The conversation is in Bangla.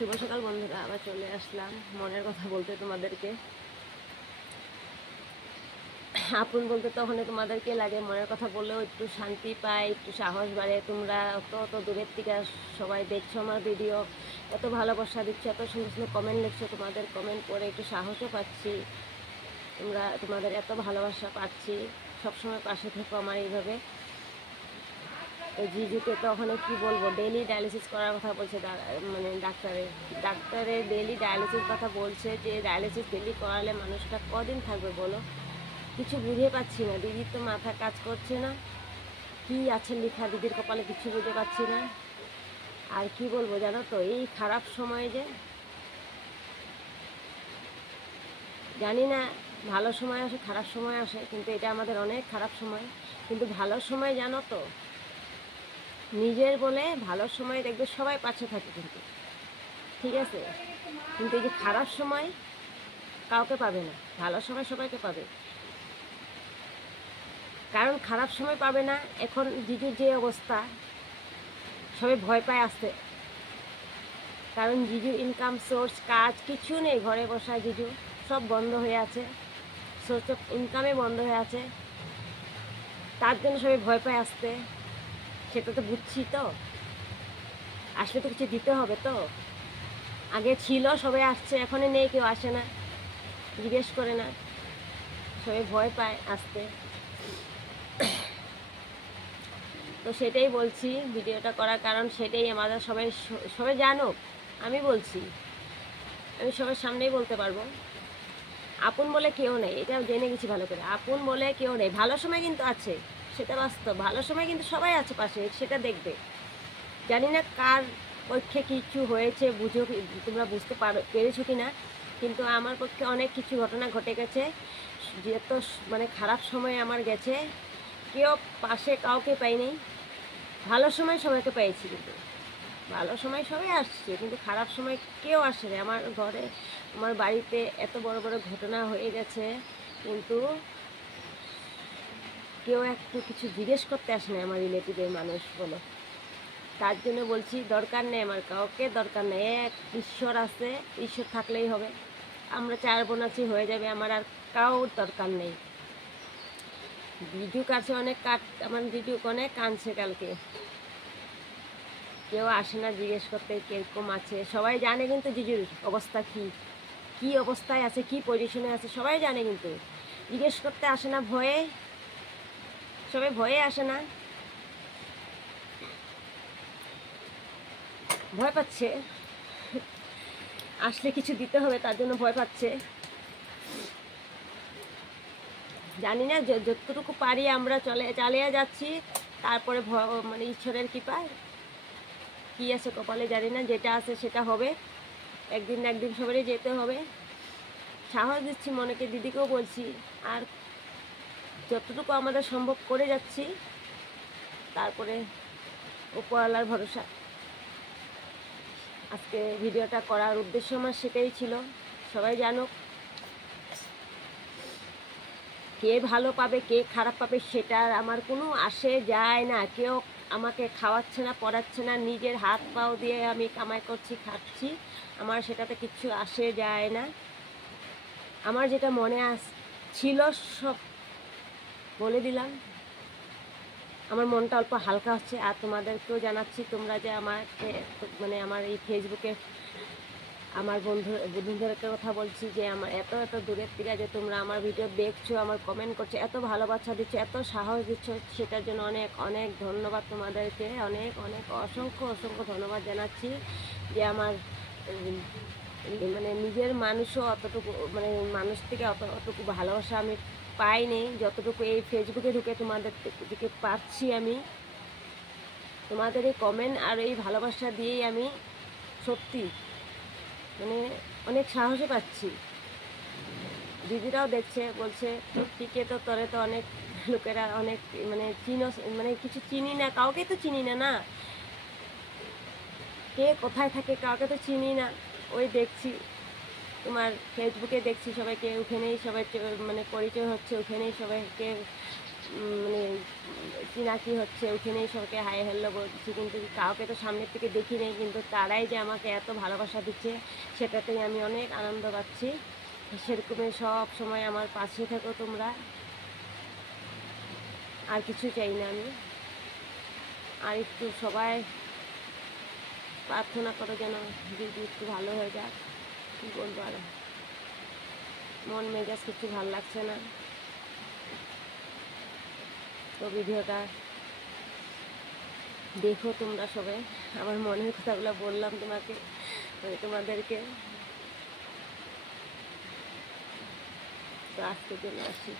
শুভ সকাল বন্ধুরা, আবার চলে আসলাম মনের কথা বলতে তোমাদেরকে। আপন বলতে তখন তোমাদেরকে লাগে, মনের কথা বললেও একটু শান্তি পাই, একটু সাহস বাড়ে। তোমরা অত অত দূরের থেকে সবাই দেখছো আমার ভিডিও, এত ভালোবাসা দিচ্ছ, এত সুন্দর সুন্দর কমেন্ট লিখছো, তোমাদের কমেন্ট পড়ে একটু সাহসও পাচ্ছি। তোমাদের এত ভালোবাসা পাচ্ছি, সবসময় পাশে থেকো আমার এইভাবে। তো জিজুকে তো ওখানে কী বলবো, ডেইলি ডায়ালিসিস করার কথা বলছে, মানে ডাক্তারে ডেইলি ডায়ালিসিস কথা বলছে, যে ডায়ালিসিস ডেইলি করালে মানুষটা কদিন থাকবে বলো? কিছু বুঝে পাচ্ছি না, দিদির তো মাথা কাজ করছে না, কি আছে লেখা দিদির কপালে কিছু বুঝে পাচ্ছি না। আর কি বলবো জানো তো, এই খারাপ সময়ে যে জানি না, ভালো সময় আসে খারাপ সময় আসে, কিন্তু এটা আমাদের অনেক খারাপ সময়। কিন্তু ভালো সময় জানো তো, নিজের বলে ভালো সময় দেখবে সবাই পাশে থাকে, কিন্তু ঠিক আছে। কিন্তু এই যে খারাপ সময় কাউকে পাবে না, ভালো সময় সবাইকে পাবে। কারণ খারাপ সময় পাবে না, এখন জিজুর যে অবস্থা, সবাই ভয় পায় আসতে। কারণ জিজুর ইনকাম সোর্স কাজ কিছু নেই, ঘরে বসায় জিজু, সব বন্ধ হয়ে আছে, সোর্স অফ ইনকামে বন্ধ হয়ে আছে। তার জন্য সবাই ভয় পায় আসতে। সেটা তো বুঝছি, তো আসলে তো কিছু দিতে হবে। তো আগে ছিল সবাই আসছে, এখন নেই, কেউ আসে না, জিজ্ঞেস করে না, সবাই ভয় পায় আসতে। তো সেটাই বলছি, ভিডিওটা করার কারণ সেটাই, আমাদের সবাই সবাই জানুক। আমি বলছি, আমি সবার সামনেই বলতে পারবো, আপন বলে কেউ নেই, এটা জেনে গেছি ভালো করে। আপন বলে কেউ নেই, ভালো সময় কিন্তু আছে, সেটা বাস্তব। ভালো সময় কিন্তু সবাই আছে পাশে, সেটা দেখবে। জানি না কার পক্ষে কিছু হয়েছে, তোমরা বুঝতে পেরেছো কি না, কিন্তু আমার পক্ষে অনেক কিছু ঘটনা ঘটে গেছে, যেহেতু মানে খারাপ সময় আমার গেছে, কেউ পাশে কাউকে পাইনি। ভালো সময় সবাইকে পেয়েছি, কিন্তু ভালো সময় সবাই আসছে, কিন্তু খারাপ সময় কেউ আসে না। আমার ঘরে, আমার বাড়িতে এত বড় বড় ঘটনা হয়ে গেছে, কিন্তু কেউ একটু কিছু জিজ্ঞেস করতে আসে না, আমার রিলেটিভের মানুষ বলো। তার জন্য বলছি, দরকার নেই আমার কাউকে, দরকার নেই। এক ঈশ্বর আছে, ঈশ্বর থাকলেই হবে। আমরা 4 বোন আছি, হয়ে যাবে, আমার আর কাউর দরকার নেই। জিজু কাছে অনেক আমার জিজু অনেক কাঁদছে কালকে, কেউ আসে না জিজ্ঞেস করতে কিরকম আছে। সবাই জানে কিন্তু জিজুর অবস্থা কি অবস্থায় আছে, কি পজিশনে আছে সবাই জানে, কিন্তু জিজ্ঞেস করতে আসে না, ভয়ে। সবাই ভয়ে আসে না, ভয় পাচ্ছে, আসলে কিছু দিতে হবে তার জন্য ভয় পাচ্ছে। জানি না, যতটুকু পারি আমরা চালিয়ে যাচ্ছি। তারপরে মানে ঈশ্বরের কৃপায় কী আছে কপালে জানি না, যেটা আছে সেটা হবে, একদিন না একদিন সবারই যেতে হবে। সাহস দিচ্ছি মনেকে, দিদিকেও বলছি, আর যতটুকু আমাদের সম্ভব করে যাচ্ছি। তারপরে উপরওয়ালার ভরসা। আজকে ভিডিওটা করার উদ্দেশ্য আমার সেটাই ছিল, সবাই জানুক। কে ভালো পাবে কে খারাপ পাবে সেটার আমার কোনো আসে যায় না। কেউ আমাকে খাওয়াচ্ছে না, পড়াচ্ছে না, নিজের হাত পাও দিয়ে আমি কামাই করছি, খাচ্ছি, আমার সেটাতে কিচ্ছু আসে যায় না। আমার যেটা মনে ছিল সব বলে দিলাম, আমার মনটা অল্প হালকা হচ্ছে। আর তোমাদেরকেও জানাচ্ছি, তোমরা যে আমাকে মানে আমার এই ফেসবুকে আমার বন্ধুদেরকে কথা বলছি, যে আমার এত এত দূরের থেকে যে তোমরা আমার ভিডিও দেখছো, আমার কমেন্ট করছো, এত ভালোবাসা দিচ্ছ, এত সাহস দিচ্ছ, সেটার জন্য অনেক অনেক ধন্যবাদ তোমাদেরকে, অনেক অনেক অসংখ্য অসংখ্য ধন্যবাদ জানাচ্ছি। যে আমার মানে নিজের মানুষও অতটুকু, মানে মানুষ থেকে অতটুকু ভালোবাসা আমি পাইনি, যতটুকু এই ফেসবুকে ঢুকে তোমাদের দিকে পাচ্ছি আমি। তোমাদের এই কমেন্ট আর এই ভালোবাসা দিয়েই আমি সত্যি মানে অনেক সাহসে পাচ্ছি। দিদিরাও দেখছে, বলছে টিকে তো তোরে তো অনেক লোকেরা অনেক মানে মানে কিছু চিনি না, কাউকে তো চিনি না, না কে কোথায় থাকে কাউকে তো চিনি না। ওই দেখছি তোমার ফেসবুকে দেখছি সবাইকে, ওখানেই সবাই মানে পরিচয় হচ্ছে, ওখানেই সবাইকে মানে চিনাকি হচ্ছে, ওখানেই সবাইকে হাই হ্যালো বলছি, কিন্তু কাউকে তো সামনের থেকে দেখি নেই, কিন্তু তারাই যে আমাকে এত ভালোবাসা দিচ্ছে সেটাতেই আমি অনেক আনন্দ পাচ্ছি। সেরকমই সব সময় আমার পাশে থেকো তোমরা, আর কিছু চাই না আমি। আর একটু সবাই প্রার্থনা করো যেন দিদি একটু ভালো হয়ে যাক। কী বলবো আর, মন মেজাজ কিছু ভালো লাগছে না। তো ভিডিওটা দেখো তোমরা সবাই, আমার মনের কথাগুলো বললাম তোমাকে, তোমাদেরকে। তো আজকের জন্য আসি।